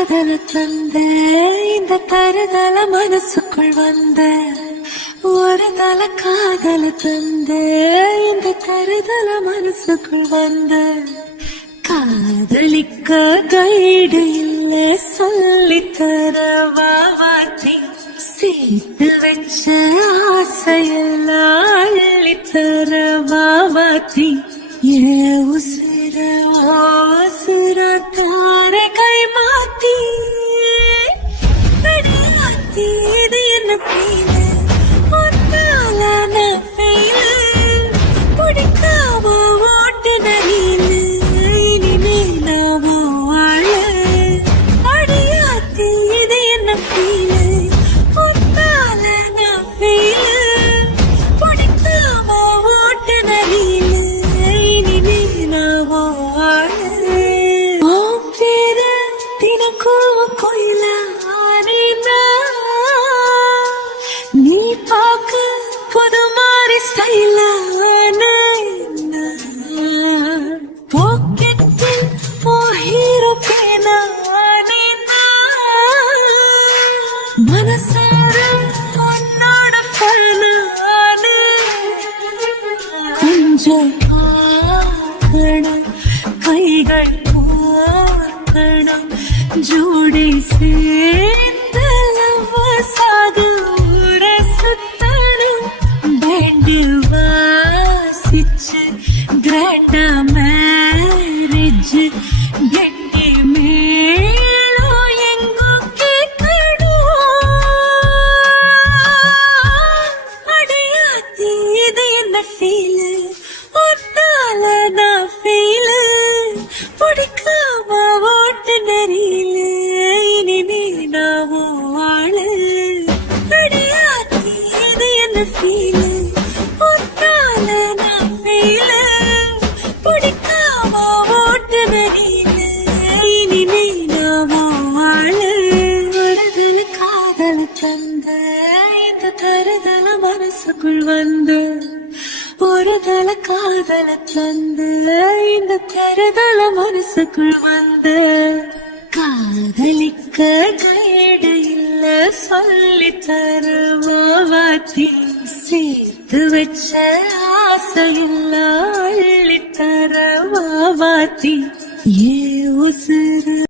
காதல தந்த இந்த தருதல மனசுக்குள் வந்த ஒரு தல காதல தந்த இந்த தருதல மனசுக்குள் வந்த காதலிக்க கைடு இல்ல சொல்லித்தர வாவாத்தி சேர்த்து வச்ச ஆசையெல்லாம் அள்ளித்தர வாவாத்தி ஏ உசிர உசிர தார கை மாத்தி இது என்ன ஃபீல் ஒன்னால நான் ஃபெயில் பிடிக்காம ஓட்டு நரியில் இனிமே நான் வாழ அடியாத்தி இது என்ன ஃபீல் ஒன்னால நான் ஃபெயில் பிடிக்காம ஓட்டு நரியில் இனிமே நான் வாழ ஓம் பேர தினக்கும் கோயில நீ பாக்க புது மாதிரி ஸ்டைல பாக்கெட்டில் ஹீரோ பேனா மனசார உன்னோட பண்ண கொஞ்சம் பார்க்கணும் கைகள் பார்க்கணும் ஜோடி சேர்ந்த லவ்வசாக ஊர சுத்தணும் பேண்டு வாசிச்சு கிராண்டா மேரேஜ் கெட்டி மேளோ எங்கோ கேட்கணும் அடையாத்தி இது என்ன ஃபீல் ஒன்னால நான் ஃபீல் பிடிக்காம ஓட்டு நரியில இனிமே நான் வாழ அடையாத்தி இது என்ன ஃபீல் ஒன்னால நான் ஃபீல் பிடிக்காம ஓட்டு நரியில இனிமே நான் வாழ வருதல் காதல் தந்த இந்த தருதல மனசுக்குள் வந்து ஒரு தல காதல தந்த இந்த தருதல மனசுக்குள் வந்த காதலிக்க கைடு இல்ல சொல்லி தருவாத்தி சேர்த்து வச்ச ஆசையில்ல அள்ளி தருவாத்தி ஏ உசுறு